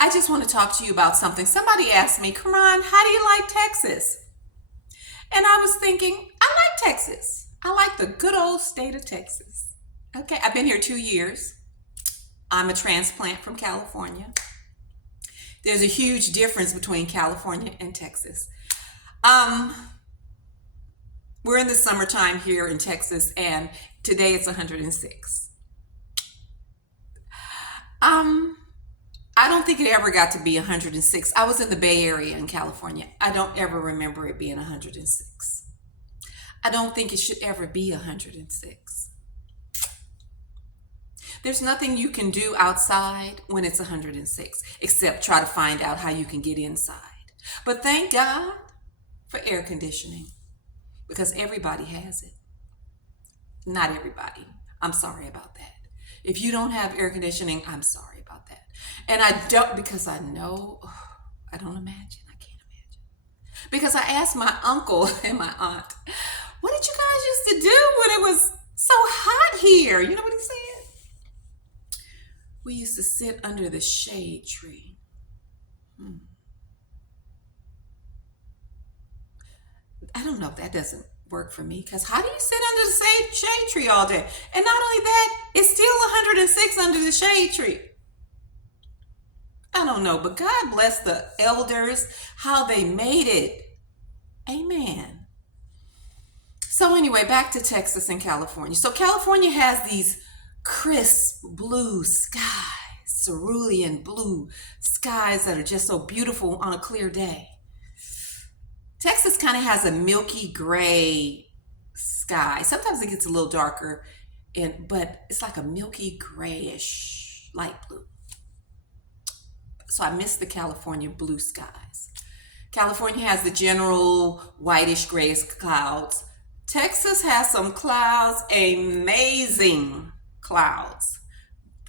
I just want to talk to you about something. Somebody asked me, Karan, how do you like Texas? And I was thinking, I like Texas. I like the good old state of Texas. Okay, I've been here 2 years. I'm a transplant from California. There's a huge difference between California and Texas. Um, we're in the summertime here in Texas, and today it's 106. Um, I don't think it ever got to be 106. I was in the Bay Area in California. I don't ever remember it being 106. I don't think it should ever be 106. There's nothing you can do outside when it's 106 except try to find out how you can get inside. But thank God for air conditioning because everybody has it. Not everybody. I'm sorry about that. If you don't have air conditioning, I'm sorry about that. And I don't, because I know, I don't imagine. I can't imagine. Because I asked my uncle and my aunt, what did you guys used to do when it was so hot here? You know what he said? We used to sit under the shade tree. I don't know if that doesn't work for me because how do you sit under the shade tree all day? And not only that, it's still 106 under the shade tree. I don't know, but God bless the elders, how they made it. Amen. So anyway, back to Texas and California. So California has these crisp blue skies, cerulean blue skies that are just so beautiful on a clear day. Texas kind of has a milky gray sky. Sometimes it gets a little darker, but it's like a milky grayish light blue. So I miss the California blue skies. California has the general whitish grayish clouds. Texas has some clouds, amazing clouds.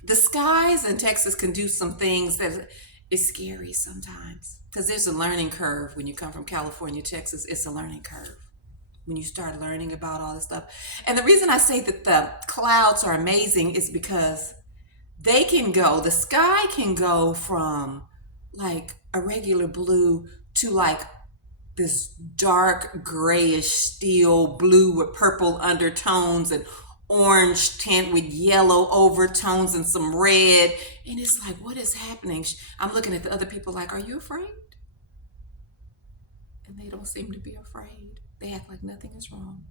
The skies in Texas can do some things that is scary sometimes because there's a learning curve when you come from California to Texas. It's a learning curve when you start learning about all this stuff. And the reason I say that the clouds are amazing is because the sky can go from like a regular blue to like this dark grayish steel blue with purple undertones and orange tint with yellow overtones and some red. And it's like, what is happening? I'm looking at the other people like, are you afraid? And they don't seem to be afraid. They act like nothing is wrong.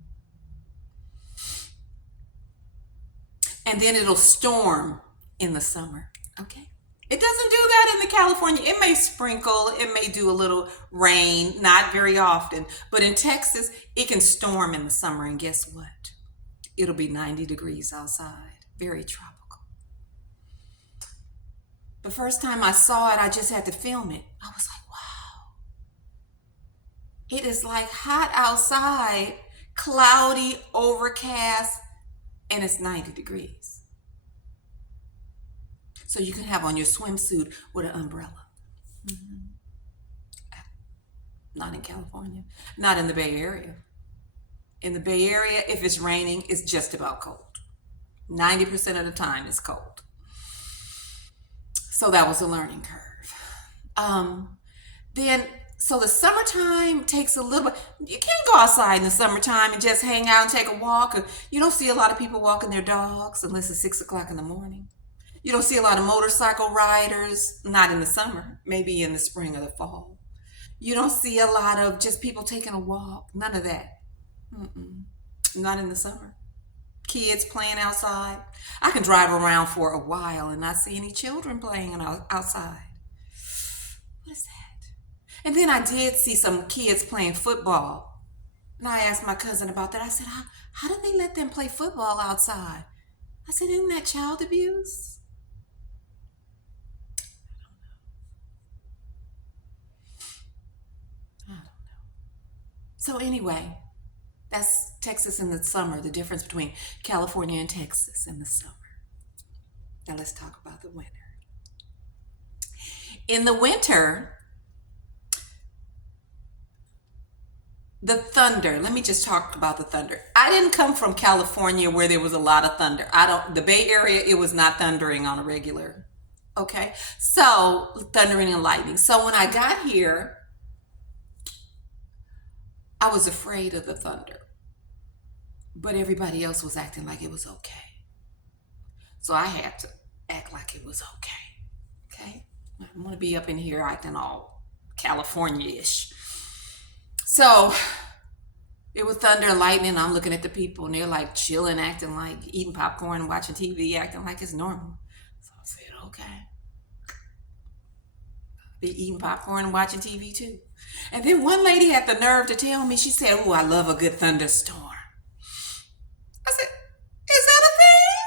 And then it'll storm in the summer, okay? It doesn't do that in the California. It may sprinkle, it may do a little rain, not very often. But in Texas, it can storm in the summer. And guess what? It'll be 90 degrees outside, very tropical. The first time I saw it, I just had to film it. I was like, wow. It is like hot outside, cloudy, overcast, and it's 90 degrees. So you can have on your swimsuit with an umbrella. Mm-hmm. Not in California, not in the Bay Area. In the Bay Area, if it's raining, it's just about cold. 90% of the time, it's cold. So that was a learning curve. So the summertime takes a little bit. You can't go outside in the summertime and just hang out and take a walk. You don't see a lot of people walking their dogs unless it's 6 o'clock in the morning. You don't see a lot of motorcycle riders, not in the summer, maybe in the spring or the fall. You don't see a lot of just people taking a walk, none of that. Not in the summer. Kids playing outside. I can drive around for a while and not see any children playing outside. What is that? And then I did see some kids playing football. And I asked my cousin about that. I said, how did they let them play football outside? I said, isn't that child abuse? I don't know. So anyway, that's Texas in the summer, the difference between California and Texas in the summer. Now let's talk about the winter. In the winter, the thunder. Let me just talk about the thunder. I didn't come from California where there was a lot of thunder. The Bay Area, it was not thundering on a regular Okay. So thundering and lightning. So when I got here, I was afraid of the thunder, but everybody else was acting like it was okay. So I had to act like it was okay. Okay. I don't want to be up in here acting all California-ish. So it was thunder and lightning. I'm looking at the people and they're like chilling, acting like eating popcorn and watching TV, acting like it's normal. So I said, okay. Be eating popcorn and watching TV too. And then one lady had the nerve to tell me, she said, oh, I love a good thunderstorm. I said, is that a thing?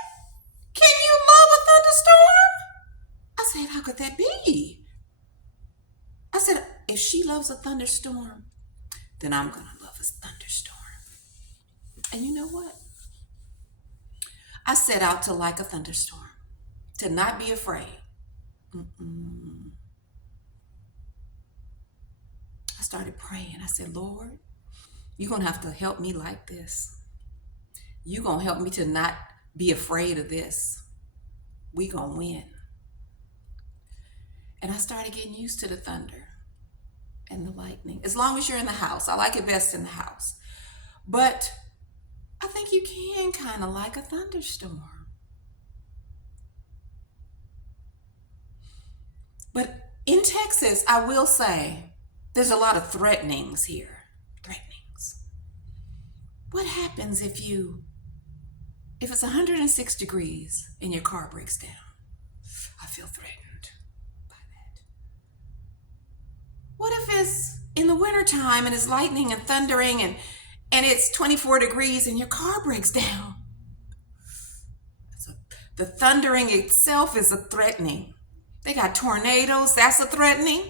Can you love a thunderstorm? I said, how could that be? I said, if she loves a thunderstorm, then I'm going to love a thunderstorm. And you know what? I set out to like a thunderstorm, to not be afraid. I started praying. I said, Lord, you're going to have to help me like this. You're going to help me to not be afraid of this. We're going to win. And I started getting used to the thunder and the lightning. As long as you're in the house. I like it best in the house. But I think you can kind of like a thunderstorm. But in Texas, I will say, there's a lot of threatenings here. Threatenings. What happens if it's 106 degrees and your car breaks down? I feel threatened by that. What if it's in the wintertime and it's lightning and thundering and it's 24 degrees and your car breaks down? So the thundering itself is a threatening. They got tornadoes, that's a threatening.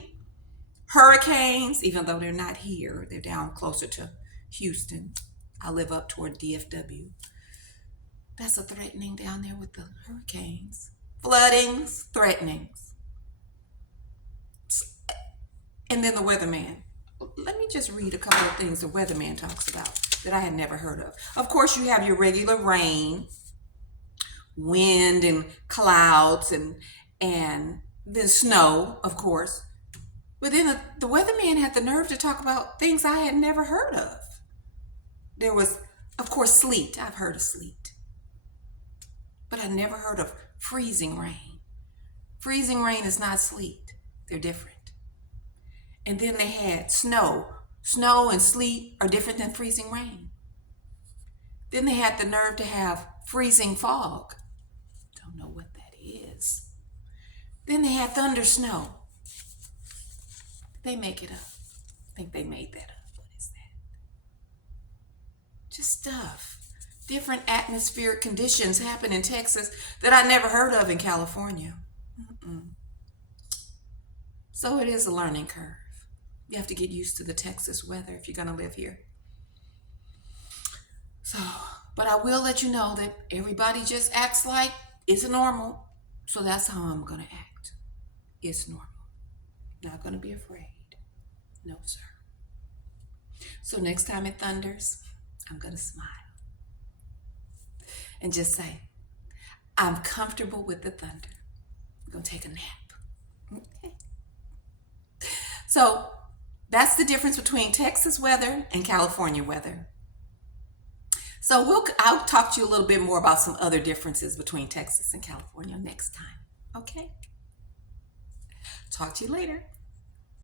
Hurricanes, even though they're not here, they're down closer to Houston. I live up toward DFW. That's a threatening down there with the hurricanes. Floodings, threatenings. And then the weatherman. Let me just read a couple of things the weatherman talks about that I had never heard of. Of course, you have your regular rain, wind and clouds and then snow, of course. But then the weatherman had the nerve to talk about things I had never heard of. There was, of course, sleet. I've heard of sleet. But I never heard of freezing rain. Freezing rain is not sleet. They're different. And then they had snow. Snow and sleet are different than freezing rain. Then they had the nerve to have freezing fog. Don't know what that is. Then they had thunder snow. They make it up. I think they made that up. What is that? Just stuff. Different atmospheric conditions happen in Texas that I never heard of in California. So it is a learning curve. You have to get used to the Texas weather if you're going to live here. So, but I will let you know that everybody just acts like it's normal. So that's how I'm going to act. It's normal. Not going to be afraid. No, sir. So next time it thunders, I'm going to smile. And just say, I'm comfortable with the thunder. I'm going to take a nap. Okay. So that's the difference between Texas weather and California weather. So I'll talk to you a little bit more about some other differences between Texas and California next time. Okay? Talk to you later.